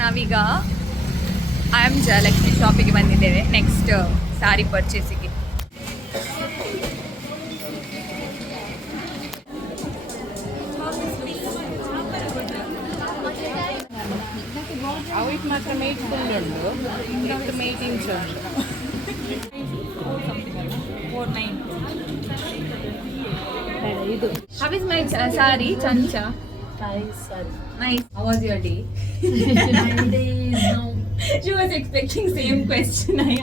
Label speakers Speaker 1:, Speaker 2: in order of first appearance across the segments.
Speaker 1: ನಾವೀಗ I am Jayalakshmi ಶಾಪಿಗೆ ಬಂದಿದ್ದೇವೆ. ನೆಕ್ಸ್ಟ್ ಸಾರಿ ಪರ್ಚೇಸಿಗೆ
Speaker 2: ಅವಿಟ್ ಮಾತ್ರ ಮೇಟ್ ಫುಲ್ ಉಂಟು ಇನ್ನೊಂದು ಮೇಟ್ ಇಂಚ್ ಉಂಟು ಫೋರ್ ನೈನ್ ಇದು
Speaker 1: How is my uh, sari, Chancha?
Speaker 2: ಸರಿ
Speaker 1: Nice. How was your day? she was expecting same question. I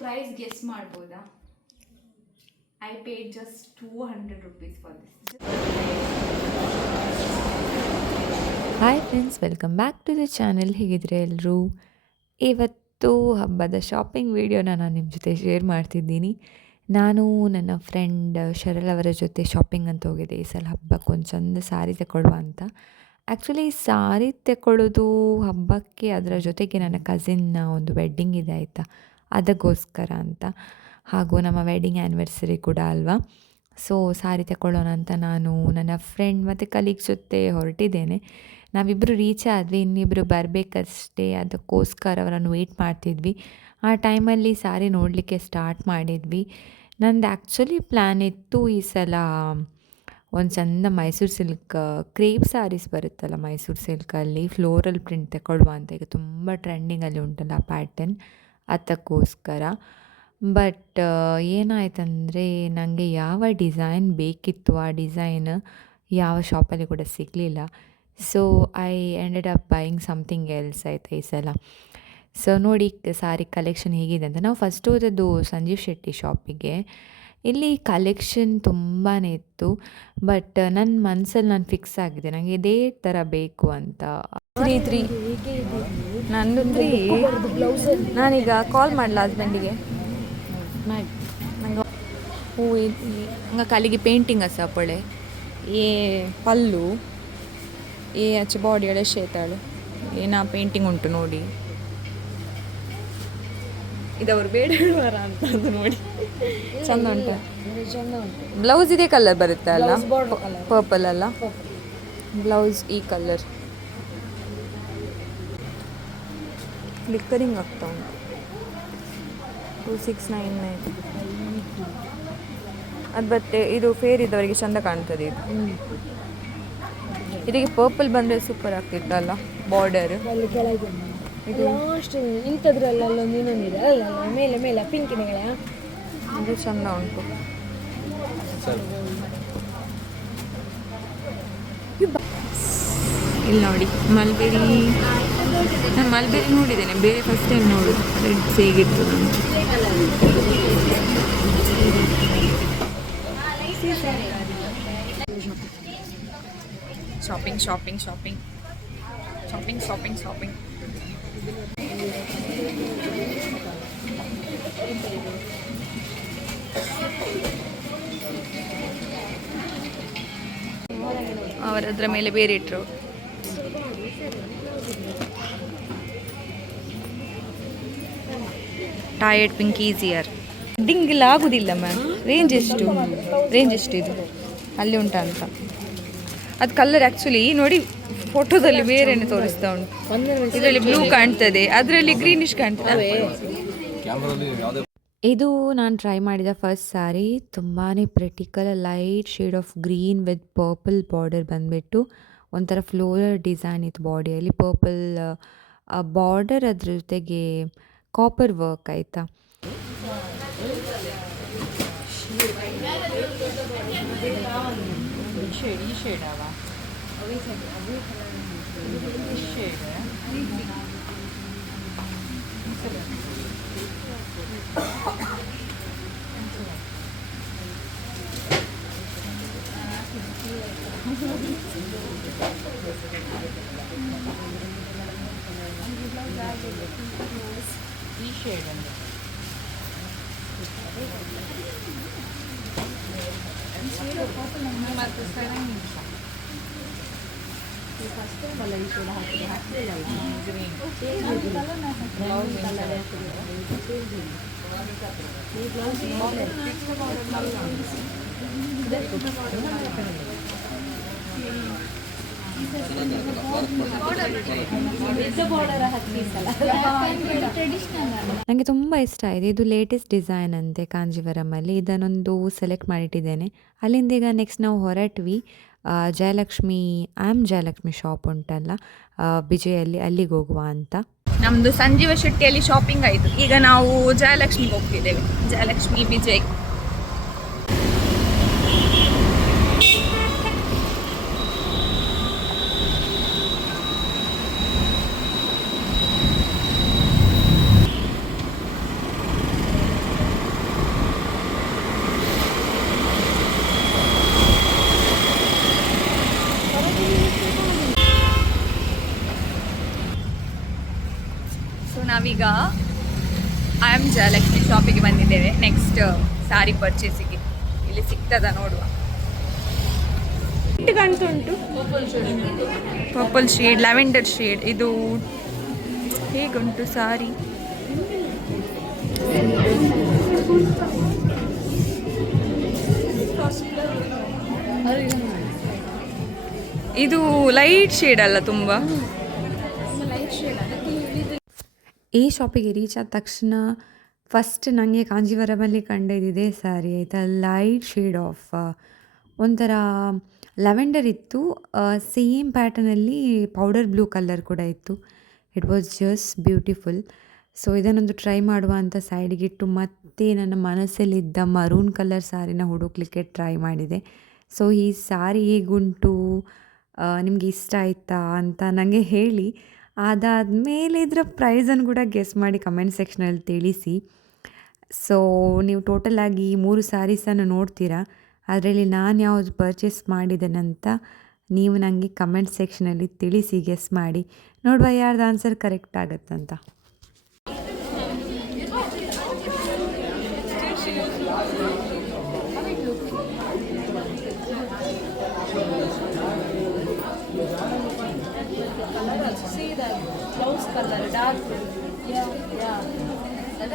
Speaker 1: price guess ಮಾಡ್ಬೋದಾ I paid just two hundred rupees for this
Speaker 3: hi friends welcome back to the channel ಹೇಗಿದ್ರೆ ಎಲ್ಲರೂ ಇವತ್ತು ಹಬ್ಬದ shopping ವಿಡಿಯೋನ ನಾನು ನಿಮ್ಮ ಜೊತೆ share ಮಾಡ್ತಿದ್ದೀನಿ. ನಾನು ನನ್ನ ಫ್ರೆಂಡ್ ಶರಲ್ ಅವರ ಜೊತೆ ಶಾಪಿಂಗ್ ಅಂತ ಹೋಗಿದ್ದೆ. ಈ ಸಲ ಹಬ್ಬಕ್ಕೆ ಒಂದು ಚಂದ ಸಾರಿ ತಗೊಳ್ಳುವ ಅಂತ. ಆ್ಯಕ್ಚುಲಿ ಸಾರಿ ತಗೊಳ್ಳೋದು ಹಬ್ಬಕ್ಕೆ ಅದರ ಜೊತೆಗೆ ನನ್ನ ಕಸಿನ್ನ ಒಂದು ವೆಡ್ಡಿಂಗ್ ಇದೆ ಆಯಿತಾ? ಅದಕ್ಕೋಸ್ಕರ ಅಂತ. ಹಾಗೂ ನಮ್ಮ ವೆಡ್ಡಿಂಗ್ ಆ್ಯನಿವರ್ಸರಿ ಕೂಡ ಅಲ್ವಾ? ಸೊ ಸಾರಿ ತಗೊಳ್ಳೋಣ ಅಂತ ನಾನು ನನ್ನ ಫ್ರೆಂಡ್ ಮತ್ತು ಕಲೀಗ್ಸ್ ಜೊತೆ ಹೊರಟಿದ್ದೇನೆ. ನಾವಿಬ್ಬರು ರೀಚ್ ಆದ್ವಿ ಇನ್ನಿಬ್ಬರು ಬರಬೇಕಷ್ಟೇ ಅದಕ್ಕೋಸ್ಕರ ಅವರನ್ನು ವೆಯ್ಟ್ ಮಾಡ್ತಿದ್ವಿ. ಆ ಟೈಮಲ್ಲಿ ಸಾರಿ ನೋಡಲಿಕ್ಕೆ ಸ್ಟಾರ್ಟ್ ಮಾಡಿದ್ವಿ. ನಂದು ಆ್ಯಕ್ಚುಲಿ ಪ್ಲ್ಯಾನ್ ಇತ್ತು ಈ ಸಲ ಒಂದು ಚಂದ ಮೈಸೂರು ಸಿಲ್ಕ್ ಕ್ರೇಪ್ ಸ್ಯಾರೀಸ್ ಬರುತ್ತಲ್ಲ ಮೈಸೂರು ಸಿಲ್ಕಲ್ಲಿ ಫ್ಲೋರಲ್ ಪ್ರಿಂಟ್ ತಗೊಳ್ಳುವ ಅಂತ. ಈಗ ತುಂಬ ಟ್ರೆಂಡಿಂಗಲ್ಲಿ ಉಂಟಲ್ಲ ಆ ಪ್ಯಾಟರ್ನ್ ಅದಕ್ಕೋಸ್ಕರ. ಬಟ್ ಏನಾಯ್ತಂದರೆ ನನಗೆ ಯಾವ ಡಿಸೈನ್ ಬೇಕಿತ್ತು, ಆ ಡಿಸೈನ್ ಯಾವ ಶಾಪಲ್ಲಿ ಕೂಡ ಸಿಗಲಿಲ್ಲ. So I ended up buying something else ಆಯಿತು ಈ ಸಲ. ಸೊ ನೋಡಿ ಸಾರಿ ಕಲೆಕ್ಷನ್ ಹೇಗಿದೆ ಅಂತ. ನಾವು ಫಸ್ಟ್ ಹೋದದ್ದು ಸಂಜೀವ್ ಶೆಟ್ಟಿ ಶಾಪಿಗೆ ಇಲ್ಲಿ ಕಲೆಕ್ಷನ್ ತುಂಬಾ ಇತ್ತು ಬಟ್ ನನ್ನ ಮನಸ್ಸಲ್ಲಿ ನಾನು ಫಿಕ್ಸ್ ಆಗಿದೆ. ನನಗೆ ಇದೇ ಥರ ಬೇಕು ಅಂತ. ತ್ರೀ ತ್ರೀ ನಂದು ತ್ರೀ ನಾನೀಗ ಕಾಲ್ ಮಾಡಲ ಹಸ್ಬೆಂಡಿಗೆ ನಂಗೆ ಹೂ ಹಂಗೆ ಕಾಲಿಗೆ ಪೇಂಟಿಂಗ್ ಅಸ ಪೊಳೆ. ಏ, ಪಲ್ಲು. ಏ ಆಚೆ ಬಾಡಿ ಎಲ್ಲ ಶೇತಾಳು ಏನ ಪೇಂಟಿಂಗ್ ಉಂಟು ನೋಡಿ. ಇದವರು ಬೇಡ ಹೇಳುವಾರ ಅಂತ ಅದು ನೋಡಿ. ಚಂದ ಉಂಟು? ಬ್ಲೌಸ್ ಇದೇ ಕಲರ್ ಬರುತ್ತೆ ಅಲ್ಲ? ಪರ್ಪಲ್ ಅಲ್ಲ? ಬ್ಲೌಸ್ ಈ ಕಲರ್ ಲಿಕ್ಕರಿಂಗ್ ಆಗ್ತಾ ಉಂಟು. ಟೂ ಸಿಕ್ಸ್ ನೈನ್ ನೈನ್ ಅದು ಬಟ್ಟೆ ಇದು ಫೇರ್ ಇದ್ದವರಿಗೆ ಚಂದ ಕಾಣ್ತದೆ ಇದು. ಇದಕ್ಕೆ ಪರ್ಪಲ್ ಬಂದರೆ ಸೂಪರ್ ಆಗ್ತಿತ್ತಲ್ಲ ಬಾರ್ಡರ್
Speaker 4: ಅಲ್ಲಿ ಕೆಳಗೆ ಇದು. ಲಾಸ್ಟ್ ಇಂಥದ್ರಲ್ಲ ಅಲ್ಲೊಂದು ಇನ್ನೊಂದಿದೆ ಅಲ್ಲ ಮೇಲೆ ಮೇಲೆ ಪಿಂಕಿನಗಳ
Speaker 3: ಇದು ಚಂದ ಉಂಟು. ಇಲ್ಲಿ ನೋಡಿ ಮಲ್ಬೆರಿ ನಾನು ಮಲ್ಬೆರಿ ನೋಡಿದ್ದೇನೆ ಬೇರೆ ಫಸ್ಟ್ ಟೈಮ್ ನೋಡು. ಫ್ರೆಂಡ್ಸ್ ಹೇಗಿತ್ತು ನಾನು shopping shopping shopping shopping shopping shopping ಅವರದ್ರ ಮೇಲೆ ಬೇರೆ ಇಟ್ಟರು ಟಯರ್ಡ್ ಪಿಂಕ್ ಈಸಿಯರ್ ಡಿಂಗಿಲ್ಲ ಆಗುದಿಲ್ಲ ಮ್ಯಾಮ್ ರೇಂಜ್ ಎಷ್ಟು? ರೇಂಜ್ ಎಷ್ಟು ಇದು ಅಲ್ಲಿ ಉಂಟಾ ಅಂತ ಅದು ಕಲರ್ ಆ್ಯಕ್ಚುಲಿ ನೋಡಿ ಫೋಟೋದಲ್ಲಿ ಬೇರೆನೆ ತೋರಿಸ್ತಾ ಉಂಟು. ಇದರಲ್ಲಿ ಬ್ಲೂ ಕಾಣ್ತದೆ ಅದರಲ್ಲಿ ಗ್ರೀನಿಶ್ ಕಾಣ್ತದೆ. ಇದು ನಾನು ಟ್ರೈ ಮಾಡಿದ ಫಸ್ಟ್ ಸ್ಯಾರಿ ತುಂಬಾ practical light shade of green with purple border ಬಂದ್ಬಿಟ್ಟು ಒಂಥರ ಫ್ಲೋರಲ್ ಡಿಸೈನ್ ಇತ್ತು ಬಾಡಿಯಲ್ಲಿ ಪರ್ಪಲ್ ಬಾರ್ಡರ್ ಅದ್ರ ಜೊತೆಗೆ ಕಾಪರ್ ವರ್ಕ್ ಆಯಿತಾ?
Speaker 2: ಶೇಡ್ ಈ ಶೇಡ್ ಅವ ಶೇಡ್ ಈ ಶೇಡ್ ಅಂದ್ರೆ ಮತ್ತೆ ಸೆವೆನ್ ನಿಮಿಷ
Speaker 3: ನನಗೆ ತುಂಬ ಇಷ್ಟ ಆಯಿತು. ಇದು ಲೇಟೆಸ್ಟ್ ಡಿಸೈನ್ ಅಂತೆ ಕಾಂಜೀವರಮಲ್ಲಿ ಇದನ್ನೊಂದು ಸೆಲೆಕ್ಟ್ ಮಾಡಿಟ್ಟಿದ್ದೇನೆ. ಅಲ್ಲಿಂದ ಈಗ ನೆಕ್ಸ್ಟ್ ನಾವು ಹೊರಟ್ವಿ. ಜಯಲಕ್ಷ್ಮಿ, ಆಮ್ ಜಯಲಕ್ಷ್ಮಿ ಶಾಪ್ ಉಂಟಲ್ಲ ಬಿಜೆಯಲ್ಲಿ ಅಲ್ಲಿಗೆ ಹೋಗುವ ಅಂತ.
Speaker 2: ನಮ್ದು ಸಂಜೀವ ಶೆಟ್ಟಿಯಲ್ಲಿ ಶಾಪಿಂಗ್ ಆಯಿತು. ಈಗ ನಾವು ಜಯಲಕ್ಷ್ಮಿಗೆ ಹೋಗ್ತಿದ್ದೇವೆ. ಜಯಲಕ್ಷ್ಮಿ ವಿಜಯ್ ನಾವೀಗ ಐ ಆಮ್ ಜಯಲಕ್ಷ್ಮಿ ಶಾಪಿಗೆ ಬಂದಿದ್ದೇವೆ ನೆಕ್ಸ್ಟ್ ಸಾರಿ ಪರ್ಚೇಸಿಗೆ ಇಲ್ಲಿ ಸಿಗ್ತದ ನೋಡುವ. ಕಾಣ್ತುಂಟು ಪರ್ಪಲ್ ಶೇಡ್ ಲ್ಯಾವೆಂಡರ್ ಶೇಡ್ ಇದು ಹೇಗುಂಟು ಸಾರಿ ಇದು ಲೈಟ್ ಶೇಡ್ ಅಲ್ಲ ತುಂಬ?
Speaker 3: ಈ ಶಾಪಿಗೆ ರೀಚ್ ಆದ ತಕ್ಷಣ ಫಸ್ಟ್ ನನಗೆ ಕಾಂಜೀವರಮಲ್ಲಿ ಕಂಡಿದ್ದಿದೆ ಸ್ಯಾರಿ ಆಯಿತಾ ಲೈಟ್ ಶೇಡ್ ಆಫ್ ಒಂಥರ ಲ್ಯಾವೆಂಡರ್ ಇತ್ತು. ಸೇಮ್ ಪ್ಯಾಟರ್ನಲ್ಲಿ ಪೌಡರ್ ಬ್ಲೂ ಕಲರ್ ಕೂಡ ಇತ್ತು. It was just beautiful so ಇದನ್ನೊಂದು ಟ್ರೈ ಮಾಡುವ ಅಂತ ಸೈಡಿಗೆ ಇಟ್ಟು ಮತ್ತೆ ನನ್ನ ಮನಸ್ಸಲ್ಲಿದ್ದ ಮರೂನ್ ಕಲರ್ ಸಾರಿನ ಹುಡುಕ್ಲಿಕ್ಕೆ ಟ್ರೈ ಮಾಡಿದೆ. ಸೊ ಈ ಸ್ಯಾರಿ ಹೇಗುಂಟು ನಿಮಗೆ ಇಷ್ಟ ಆಯ್ತಾ ಅಂತ ನನಗೆ ಹೇಳಿ. ಅದಾದಮೇಲೆ ಇದರ ಪ್ರೈಸನ್ನು ಕೂಡ ಗೆಸ್ ಮಾಡಿ ಕಮೆಂಟ್ ಸೆಕ್ಷನಲ್ಲಿ ತಿಳಿಸಿ. ಸೊ ನೀವು ಟೋಟಲಾಗಿ ಮೂರು ಸ್ಯಾರೀಸನ್ನು ನೋಡ್ತೀರಾ? ಅದರಲ್ಲಿ ನಾನು ಯಾವುದು ಪರ್ಚೇಸ್ ಮಾಡಿದ್ದೇನಂತ ನೀವು ನನಗೆ ಕಮೆಂಟ್ ಸೆಕ್ಷನಲ್ಲಿ ತಿಳಿಸಿ ಗೆಸ್ ಮಾಡಿ. ನೋಡುವ ಯಾರ್ದು ಆನ್ಸರ್ ಕರೆಕ್ಟ್ ಆಗುತ್ತಂತ.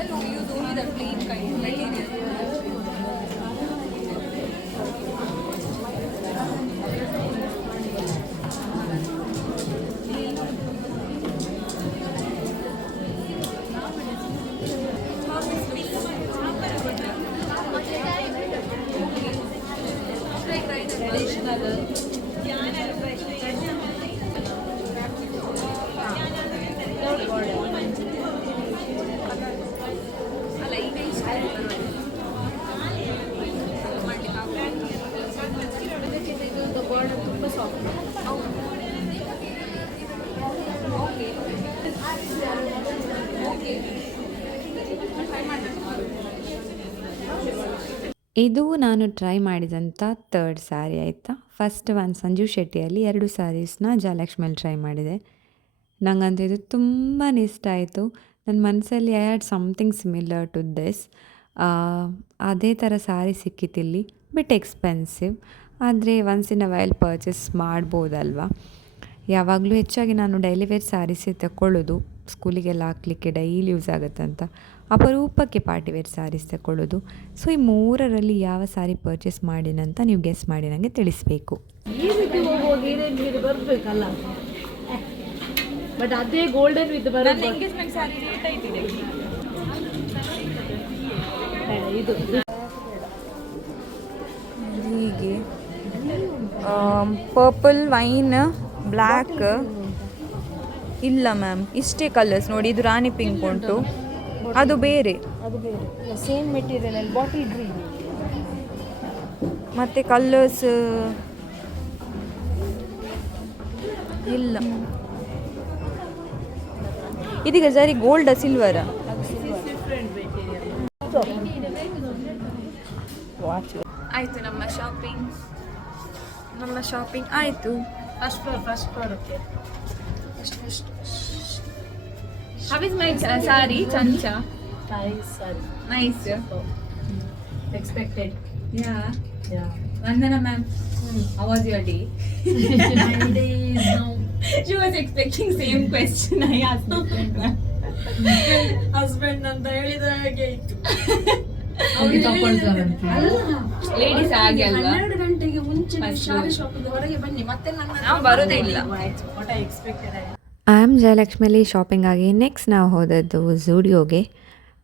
Speaker 4: Thank 的
Speaker 3: ಇದು ನಾನು ಟ್ರೈ ಮಾಡಿದಂಥ ತರ್ಡ್ ಸ್ಯಾರಿ ಆಯಿತಾ? ಫಸ್ಟ್ ಒಂದು ಸಂಜೀವ್ ಶೆಟ್ಟಿಯಲ್ಲಿ ಎರಡು ಸ್ಯಾರೀಸ್ನ ಜಯಲಕ್ಷ್ಮಿಯಲ್ಲಿ ಟ್ರೈ ಮಾಡಿದೆ. ನನಗಂತೂ ಇದು ತುಂಬಾ ಇಷ್ಟ ಆಯಿತು. ನನ್ನ ಮನಸ್ಸಲ್ಲಿ I had something similar to this ಅದೇ ಥರ ಸ್ಯಾರಿ ಸಿಕ್ಕಿತ್ತಿಲ್ಲಿ ಬಿಟ್ ಎಕ್ಸ್ಪೆನ್ಸಿವ್ ಆದರೆ once in a while purchase ಮಾಡ್ಬೋದಲ್ವಾ? ಯಾವಾಗಲೂ ಹೆಚ್ಚಾಗಿ ನಾನು ಡೈಲಿ ವೇರ್ ಸ್ಯಾರೀಸೇ ತಗೊಳ್ಳೋದು ಸ್ಕೂಲಿಗೆಲ್ಲ ಹಾಕ್ಲಿಕ್ಕೆ ಡೈಲಿ ಯೂಸ್ ಆಗುತ್ತೆ ಅಂತ ಅಪರೂಪಕ್ಕೆ ಪಾರ್ಟಿ ವೇರ್ ಸ್ಯಾರೀಸ್ ತಗೊಳ್ಳೋದು ಸೊ ಈ ಮೂರರಲ್ಲಿ ಯಾವ ಸ್ಯಾರಿ ಪರ್ಚೇಸ್ ಮಾಡಿನಂತ ನೀವು ಗೆಸ್ ಮಾಡಿ ನನಗೆ ತಿಳಿಸ್ಬೇಕು.
Speaker 4: ಬಟ್ ಅದೇ ಗೋಲ್ಡನ್ ವಿತ್
Speaker 2: ಸಾರಿ
Speaker 4: ಇದು.
Speaker 2: ಹೀಗೆ ಪರ್ಪಲ್ ವೈನ್ ಬ್ಲ್ಯಾಕ್ ಇಲ್ಲ ಮ್ಯಾಮ್ ಇಷ್ಟೇ ಕಲರ್ಸ್ ನೋಡಿ ಇದು ರಾಣಿ ಪಿಂಕ್ ಉಂಟು. ಅದು ಬೇರೆ.
Speaker 4: ಅದು ಬೇರೆ. ಸೇಮ್ ಮೆಟೀರಿಯಲ್ ಅಲ್ಲಿ ಬಾಟಲ್ ಗ್ರೀನ್
Speaker 2: ಮತ್ತೆ ಕಲ್ಲರ್ಸ್ ಇಲ್ಲ. ಇದೀಗ ಸರಿ ಗೋಲ್ಡ ಸಿಲ್ವರ ಆಯಿತು ನಮ್ಮ ಶಾಪಿಂಗ್ ನಮ್ಮ ಶಾಪಿಂಗ್ ಆಯಿತು.
Speaker 4: First floor first floor
Speaker 2: how is my sari ಚಂಚ
Speaker 4: nice Yeah.
Speaker 2: Nice
Speaker 4: expected
Speaker 2: Yeah.
Speaker 4: Yeah
Speaker 2: ma'am, ma'am how was your day?
Speaker 4: My day is now
Speaker 2: she was expecting same question i asked. Different ma'am
Speaker 4: husband ಅಂತ ಹೇಳಿದ ಹಾಗೆ ಇತ್ತು.
Speaker 2: ಹಾಗೆ ಅಲ್ವಾ?
Speaker 4: ಹನ್ನೆರಡು ಗಂಟೆಗೆ ಮುಂಚೆ
Speaker 2: First
Speaker 4: ಶಾಲೆ ಶಾಪಿಂದ ಹೊರಗೆ ಬನ್ನಿ. ಮತ್ತೆ ನನ್ನ
Speaker 2: ನಾವು ಬರೋದೇ ಇಲ್ಲ.
Speaker 4: ಐ ಎಕ್ಸ್ಪೆಕ್ಟೆಡ್
Speaker 3: ಐ ಆಮ್ ಜಯಲಕ್ಷ್ಮಿಲಿ ಶಾಪಿಂಗ್ ಆಗಿ ನೆಕ್ಸ್ಟ್ ನಾವು ಹೋದದ್ದು ಝೂಡಿಯೋಗೆ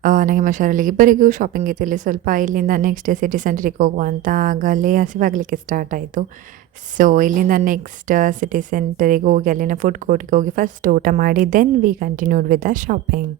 Speaker 3: ನನಗೆ ಮಶಾರಲ್ಲಿ ಇಬ್ಬರಿಗೂ ಶಾಪಿಂಗ್ ಇತ್ತು ಇಲ್ಲಿ ಸ್ವಲ್ಪ ಇಲ್ಲಿಂದ ನೆಕ್ಸ್ಟ್ ಸಿಟಿ ಸೆಂಟ್ರಿಗೆ ಹೋಗುವಂತ ಆಗಲೇ ಹಸಿವಾಗಲಿಕ್ಕೆ ಸ್ಟಾರ್ಟ್ ಆಯಿತು. ಸೊ ಇಲ್ಲಿಂದ ನೆಕ್ಸ್ಟ್ ಸಿಟಿ ಸೆಂಟರಿಗೆ ಹೋಗಿ ಅಲ್ಲಿನ ಫುಡ್ ಕೋರ್ಟ್ಗೆ ಹೋಗಿ ಫಸ್ಟ್ ಊಟ ಮಾಡಿ then we continued with the shopping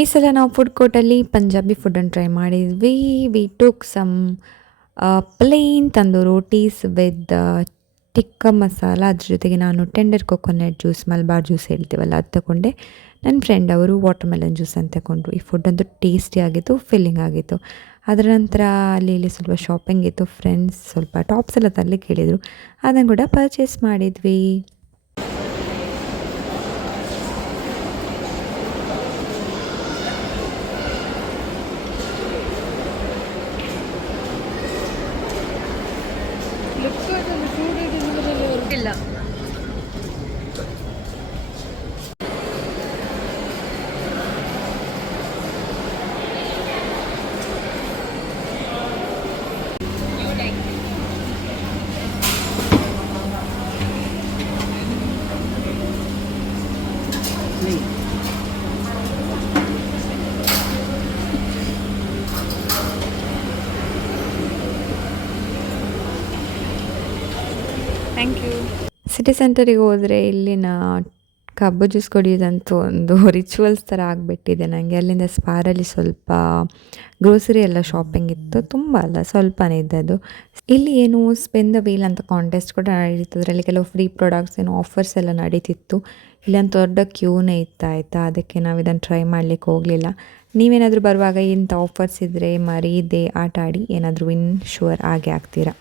Speaker 3: ಈ ಸಲ ನಾವು ಫುಡ್ ಕೋರ್ಟಲ್ಲಿ ಪಂಜಾಬಿ ಫುಡ್ಡನ್ನು ಟ್ರೈ ಮಾಡಿದ್ವಿ. ವಿ ಟುಕ್ ಸಮ್ ಪ್ಲೇನ್ ತಂದು ರೋಟೀಸ್ ವಿತ್ ಟಿಕ್ಕ ಮಸಾಲ ಅದ್ರ ಜೊತೆಗೆ ನಾನು tender coconut juice Malabar juice ಹೇಳ್ತೀವಲ್ಲ, ಅದು ತಗೊಂಡೆ. ನನ್ನ ಫ್ರೆಂಡ್ ಅವರು ವಾಟರ್ ಮೆಲನ್ ಜ್ಯೂಸ್ ಅಂತ ತಗೊಂಡ್ರು ಈ ಫುಡ್ ಅಂತೂ ಟೇಸ್ಟಿ ಆಗಿತ್ತು ಫಿಲ್ಲಿಂಗ್ ಆಗಿತ್ತು. ಅದರ ನಂತರ ಅಲ್ಲಿ ಇಲ್ಲಿ ಸ್ವಲ್ಪ ಶಾಪಿಂಗ್ ಇತ್ತು. ಫ್ರೆಂಡ್ಸ್ ಸ್ವಲ್ಪ ಟಾಪ್ಸ್ ಎಲ್ಲ ತರಲಿಕ್ಕೆ ಹೇಳಿದರು. ಅದನ್ನು ಕೂಡ ಪರ್ಚೇಸ್ ಮಾಡಿದ್ವಿ
Speaker 2: ಇಲ್ಲ ಥ್ಯಾಂಕ್ ಯು
Speaker 3: ಸಿಟಿ ಸೆಂಟರಿಗೆ ಹೋದರೆ ಇಲ್ಲಿನ ಕಬ್ಬು ಜ್ಯೂಸ್ ಕುಡಿಯೋದಂತೂ ಒಂದು ರಿಚುವಲ್ಸ್ ಥರ ಆಗಿಬಿಟ್ಟಿದೆ ನನಗೆ ಅಲ್ಲಿಂದ ಸ್ಪಾರಲ್ಲಿ ಸ್ವಲ್ಪ ಗ್ರೋಸರಿ ಎಲ್ಲ ಶಾಪಿಂಗ್ ಇತ್ತು, ತುಂಬ ಅಲ್ಲ, ಸ್ವಲ್ಪನೇ ಇದ್ದದ್ದು. ಇಲ್ಲಿ ಏನು ಸ್ಪೆನ್ ದ ವೀಲ್ ಅಂತ ಕಾಂಟೆಸ್ಟ್ ಕೂಡ ನಡೀತು ಅದರಲ್ಲಿ ಕೆಲವು ಫ್ರೀ ಪ್ರಾಡಕ್ಟ್ಸ್ ಏನು ಆಫರ್ಸ್ ಎಲ್ಲ ನಡೀತಿತ್ತು. ಇಲ್ಲೊಂದು ದೊಡ್ಡ ಕ್ಯೂನೇ ಇತ್ತು ಆಯಿತಾ ಅದಕ್ಕೆ ನಾವು ಇದನ್ನು ಟ್ರೈ ಮಾಡಲಿಕ್ಕೆ ಹೋಗಲಿಲ್ಲ. ನೀವೇನಾದರೂ ಬರುವಾಗ ಇಂಥ ಆಫರ್ಸ್ ಇದ್ದರೆ ಮರೀದೆ ಆಟ ಆಡಿ ಏನಾದರೂ ವಿನ್ ಶೂರ್ ಆಗೇ ಆಗ್ತೀರಾ?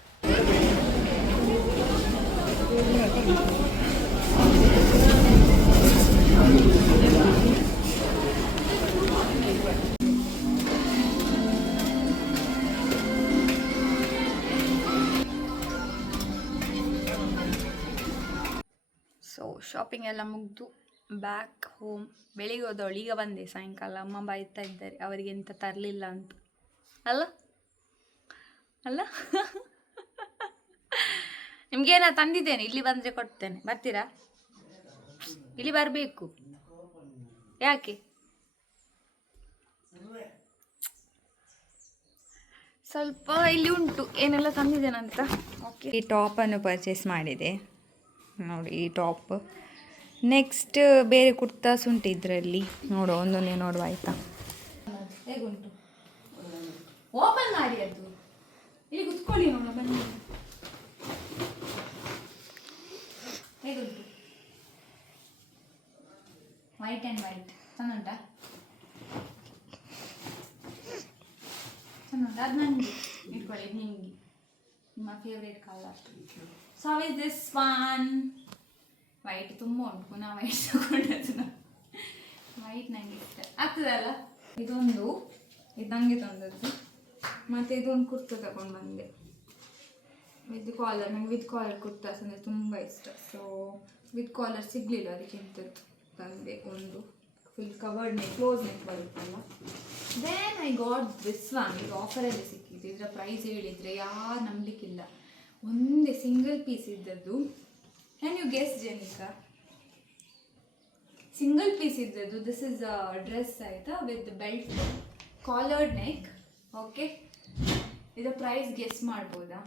Speaker 2: ಶಾಪಿಂಗ್ ಎಲ್ಲ ಮುಗಿದು ಬ್ಯಾಕ್ ಹೋಮ್ ಬೆಳಿಗ್ಗೆ ಹೋದವಳು, ಈಗ ಬಂದೆ ಸಾಯಂಕಾಲ. ಅಮ್ಮ ಬೈತಾ ಇದ್ದಾರೆ, ಅವರಿಗೆ ಎಂತ ತರಲಿಲ್ಲ ಅಂತ. ಅಲ್ಲ? ಅಲ್ಲ? ನಿಮ್ಗೇನ ತಂದಿದ್ದೇನೆ? ಇಲ್ಲಿ ಬಂದರೆ ಕೊಡ್ತೇನೆ. ಬರ್ತೀರಾ? ಇಲ್ಲಿ ಬರಬೇಕು. ಯಾಕೆ? ಸ್ವಲ್ಪ ಇಲ್ಲಿ ಉಂಟು. ಏನೆಲ್ಲ ತಂದಿದ್ದೇನಂತ? ಓಕೆ ಈ ಟಾಪನ್ನು ಪರ್ಚೇಸ್ ಮಾಡಿದೆ. ನೋಡಿ ಈ ಟಾಪ್. ನೆಕ್ಸ್ಟ್ ಬೇರೆ ಕುರ್ತಾಸ್ ಉಂಟು ಇದರಲ್ಲಿ. ನೋಡು, ಒಂದೊಂದೇ ನೋಡುವ, ಆಯ್ತಾ? ಹೇಗುಂಟು? ಓಪನ್ ಮಾಡಿ ಅದು. ಇಲ್ಲಿ ಕುತ್ಕೊಳ್ಳಿ ಬನ್ನಿ. ಹೇಗುಂಟು? ವೈಟ್ ಆ್ಯಂಡ್ ವೈಟ್ ಚೆಂದ ಉಂಟಾ ಚೆಂದ ಇಟ್ಕೊಳ್ಳಿ ನಿಮಗೆ ನಿಮ್ಮ favourite colour so is this one white ತುಂಬ ಉಂಟು. ಪುನಃ ವೈಟ್ ತಗೊಂಡದ್ದು ವೈಟ್ ನನಗೆ ಇಷ್ಟ. ಆಗ್ತದಲ್ಲ? ಇದೊಂದು. ಇದು ನನಗೆ ತಂದದ್ದು. ಮತ್ತು ಇದೊಂದು ಕುರ್ತಾ ತಗೊಂಡು ಬಂದೆ. ವಿತ್ ಕಾಲರ್ ನನಗೆ ವಿತ್ ಕಾಲರ್ ಕುರ್ತಾಸ್ ಅಂದರೆ ತುಂಬ ಇಷ್ಟ. ಸೊ ವಿತ್ ಕಾಲರ್ ಸಿಗಲಿಲ್ಲ. ಅದಕ್ಕೆ ಇಂಥದ್ದು ತಂದೆ? ಒಂದು. Full covered neck close neck ಬರುತ್ತಲ್ಲ then I got this one ಇದು ಆಫರಲ್ಲಿ ಸಿಕ್ಕಿದ್ದು. ಇದರ ಪ್ರೈಸ್ ಹೇಳಿದರೆ ಯಾರು ನಂಬಲಿಕ್ಕಿಲ್ಲ. ಒಂದೇ ಸಿಂಗಲ್ ಪೀಸ್ ಇದ್ದದ್ದು. ಕ್ಯಾನ್ ಯು ಗೆಸ್ ಜನಿಕಾ ಸಿಂಗಲ್ ಪೀಸ್ ಇದ್ದದ್ದು. ದಿಸ್ ಇಸ್ ಡ್ರೆಸ್ ಆಯಿತಾ? With belt collared neck okay ಇದರ ಪ್ರೈಸ್ ಗೆಸ್ ಮಾಡ್ಬೋದಾ?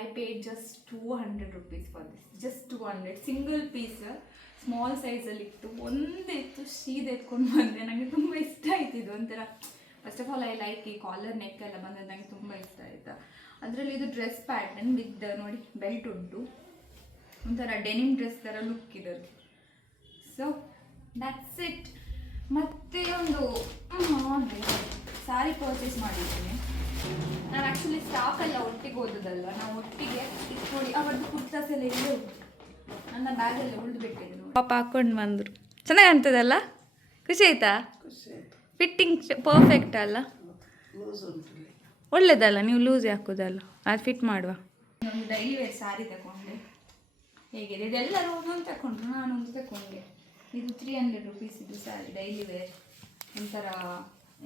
Speaker 2: I pay just two hundred rupees for this just two hundred single piece small ಸೈಜಲ್ಲಿ ಇತ್ತು ಒಂದೇ ಇತ್ತು ಸೀದೆ ಎತ್ಕೊಂಡು ಬಂದೆ. ನನಗೆ ತುಂಬ ಇಷ್ಟ ಆಯ್ತು ಇದು ಒಂಥರ. First of all I like ಈ ಕಾಲರ್ ನೆಕ್ ಎಲ್ಲ ಬಂದದ್ದು ನನಗೆ ತುಂಬ ಇಷ್ಟ ಆಯಿತಾ. ಅದರಲ್ಲಿ ಇದು ಡ್ರೆಸ್ ಪ್ಯಾಟರ್ನ್ ವಿತ್ ನೋಡಿ ಬೆಲ್ಟ್ ಉಂಟು. ಒಂಥರ ಡೆನಿಮ್ ಡ್ರೆಸ್ ಥರ ಲುಕ್ ಇರೋದು. ಸೊ ದಟ್ಸ್ ಇಟ್ ಮತ್ತೆ ಒಂದು ಸಾರಿ ಪರ್ಚೇಸ್ ಮಾಡಿದ್ದೀನಿ. ನಾನು ಆ್ಯಕ್ಚುಲಿ ಸ್ಟಾಕ್ ಎಲ್ಲ ಒಟ್ಟಿಗೆ ಓದೋದಲ್ಲ ನಾವು ಒಟ್ಟಿಗೆ ನೋಡಿ ಅವರದ್ದು ಕುರ್ತಾಸ್ ಎಲ್ಲ ಇಲ್ಲೇ ಉಂಟು
Speaker 1: ಪಾಪ ಹಾಕೊಂಡು ಬಂದರು. ಚೆನ್ನಾಗಿ ಕಾಣ್ತದಲ್ಲ? ಖುಷಿ ಆಯ್ತಾ? ಫಿಟ್ಟಿಂಗ್ ಪರ್ಫೆಕ್ಟ್ ಅಲ್ಲ? ಒಳ್ಳೇದಲ್ಲ ನೀವು ಲೂಸ್ ಹಾಕೋದಲ್ಲ? ಅದು ಫಿಟ್ ಮಾಡುವ.
Speaker 2: ಡೈಲಿ ವೇರ್ ಸಾರಿ ತಗೊಂಡೆ. ಹೇಗೆ ಇದೆಲ್ಲರೂ ಒಂದೊಂದು ತಗೊಂಡ್ರು ನಾನೊಂದು ತಗೊಂಡೆ. ಇದು ತ್ರೀ ಹಂಡ್ರೆಡ್ ರುಪೀಸ್ ಇದು ಸ್ಯಾರಿ ಡೈಲಿ ವೇರ್ ಒಂಥರ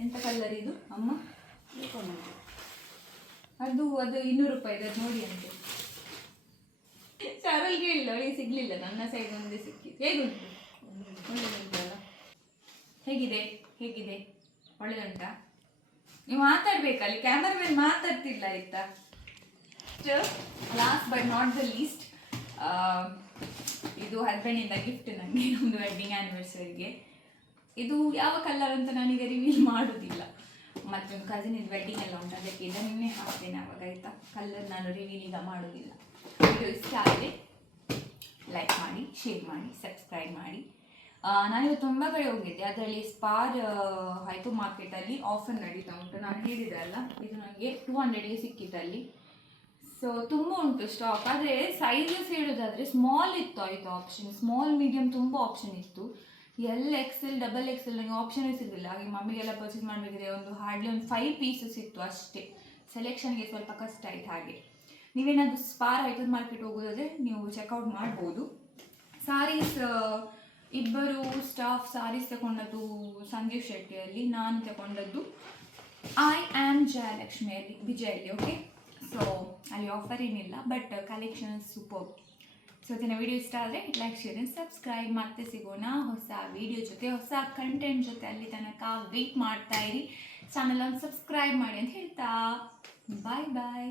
Speaker 2: ಎಂಥ ಕಲರ್ ಇದು ಅಮ್ಮ? ಅದು ಅದು ಇನ್ನೂರು ರೂಪಾಯಿ ಅದು ನೋಡಿ ಅಂತೆ. ಚಾರಲ್ ಕೇಳಿಲ್ಲ ಅವಳಿಗೆ ಸಿಗ್ಲಿಲ್ಲ. ನನ್ನ ಸೈಡ್ ಒಂದೇ ಸಿಕ್ಕಿತ್ತು. ಹೇಗುಂಟು? ಹೇಗಿದೆ? ಹೇಗಿದೆ? ಒಳ್ಳೆದುಂಟಾ? ನೀವು ಮಾತಾಡ್ಬೇಕಲ್ಲಿ ಕ್ಯಾಮರಾ ಮೇಲೆ ಮಾತಾಡ್ತಿಲ್ಲ ಆಯ್ತಾ? Last but not the least ಇದು ಹಸ್ಬೆಂಡಿಂದ ಗಿಫ್ಟ್ ನನಗೆ ಒಂದು ವೆಡ್ಡಿಂಗ್ ಆ್ಯನಿವರ್ಸರಿಗೆ ಇದು ಯಾವ ಕಲರ್ ಅಂತ ನನಗೆ ರಿವೀಲ್ ಮಾಡೋದಿಲ್ಲ. ಮತ್ತೊಂದು ಕಸಿನ್ ವೆಡ್ಡಿಂಗ್ ಎಲ್ಲ ಉಂಟು, ಅದಕ್ಕೆ ಇದನ್ನೇ ಹಾಕ್ತೇನೆ ಆವಾಗ ಆಯಿತಾ? ಕಲರ್ ನಾನು ರಿವೀಲ್ ಮಾಡೋದಿಲ್ಲ. ವಿಡಿಯೋ ಇಷ್ಟ ಆದರೆ ಲೈಕ್ ಮಾಡಿ ಶೇರ್ ಮಾಡಿ ಸಬ್ಸ್ಕ್ರೈಬ್ ಮಾಡಿ. ನಾನು ನಾನಿವತ್ತು ತುಂಬ ಕಡೆ ಹೋಗಿದ್ದೆ. ಅದರಲ್ಲಿ ಸ್ಪಾರ್ ಹೈಪು ಮಾರ್ಕೆಟಲ್ಲಿ ಆಫರ್ ನಡೀತಾ ಉಂಟು. ನಾನು ಹೇಳಿದೆ ಅಲ್ಲ, ಇದು ನನಗೆ ಟೂ ಹಂಡ್ರೆಡ್ಗೆ ಸಿಕ್ಕಿತ್ತಲ್ಲಿ ಸೊ ತುಂಬ ಉಂಟು ಸ್ಟಾಕ್ ಆದರೆ ಸೈಜಸ್ ಹೇಳೋದಾದರೆ ಸ್ಮಾಲ್ ಇತ್ತು, ಆಯಿತು ಆಪ್ಷನ್ ಸ್ಮಾಲ್ ಮೀಡಿಯಮ್ ತುಂಬ ಆಪ್ಷನ್ ಇತ್ತು. ಎಲ್ ಎಕ್ಸೆಲ್ ಡಬಲ್ ಎಕ್ಸೆಲ್ ನನಗೆ ಆಪ್ಷನೇ ಸಿಗಲಿಲ್ಲ. ಹಾಗೆ ಮಮ್ಮಿಗೆಲ್ಲ ಪರ್ಚೇಸ್ ಮಾಡಬೇಕಿದ್ರೆ ಒಂದು ಹಾರ್ಡ್ಲಿ ಒಂದು ಫೈವ್ ಪೀಸಸ್ ಇತ್ತು ಅಷ್ಟೇ. ಸೆಲೆಕ್ಷನ್ಗೆ ಸ್ವಲ್ಪ ಕಷ್ಟ ಆಯ್ತು ಹಾಗೆ. ನೀವೇನಾದರೂ ಸ್ಪಾರ್ ಐಟಲ್ ಮಾರ್ಕೆಟ್ ಹೋಗೋದಾದ್ರೆ ನೀವು ಚೆಕ್ಔಟ್ ಮಾಡ್ಬೋದು. ಸಾರೀಸ್ ಇಬ್ಬರು ಸ್ಟಾಫ್ ಸಾರೀಸ್ ತಗೊಂಡದ್ದು ಸಂಜೀವ್ ಶೆಟ್ಟಿಯಲ್ಲಿ, ನಾನು ತಗೊಂಡದ್ದು ಐ ಆಮ್ ಜಯಲಕ್ಷ್ಮಿಯಲ್ಲಿ ವಿಜಯಲ್ಲಿ ಓಕೆ ಸೊ ಅಲ್ಲಿ ಆಫರ್ ಏನಿಲ್ಲ ಬಟ್ ಕಲೆಕ್ಷನ್ ಸೂಪರ್ ಸೊ ಇದನ್ನ ವಿಡಿಯೋ ಇಷ್ಟ ಆದರೆ ಲೈಕ್ ಶೇರ್ ಸಬ್ಸ್ಕ್ರೈಬ್ ಮತ್ತೆ ಸಿಗೋಣ ಹೊಸ ವಿಡಿಯೋ ಜೊತೆ, ಹೊಸ ಕಂಟೆಂಟ್ ಜೊತೆ. ಅಲ್ಲಿ ತನಕ ವೆಯ್ಟ್ ಮಾಡ್ತಾ ಇರಿ. ಚಾನಲ್ ಒಂದು ಸಬ್ಸ್ಕ್ರೈಬ್ ಮಾಡಿ ಅಂತ ಹೇಳ್ತಾ. ಬಾಯ್ ಬಾಯ್